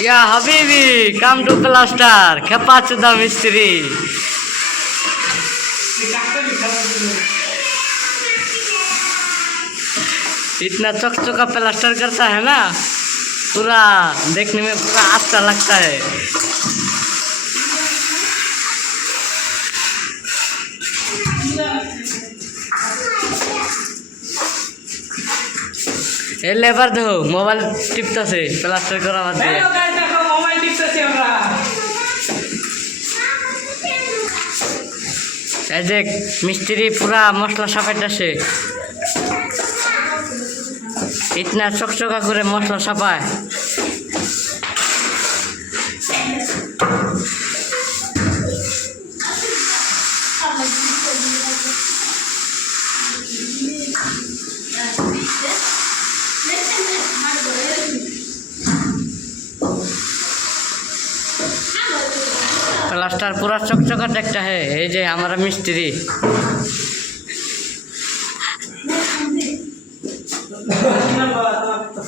या Habibi come to plaster खेपा चुदा मिस्त्री। इतना चकचका प्लास्टर करता है ना, पूरा देखने में पूरा अच्छा लगता है। ए लेबर दो मोबाइल टिपता से प्लास्टर करा मत दे। मोबाइल टिपতেছি আমরা। এই যে মিস্ত্রি पूरा মশলা সাফাইতাছে, इतना चकचका করে মশলা সাফায়। प्लास्टर पूरा चकचका देखता है। ये जे हमारा मिस्त्री না বাবা, তো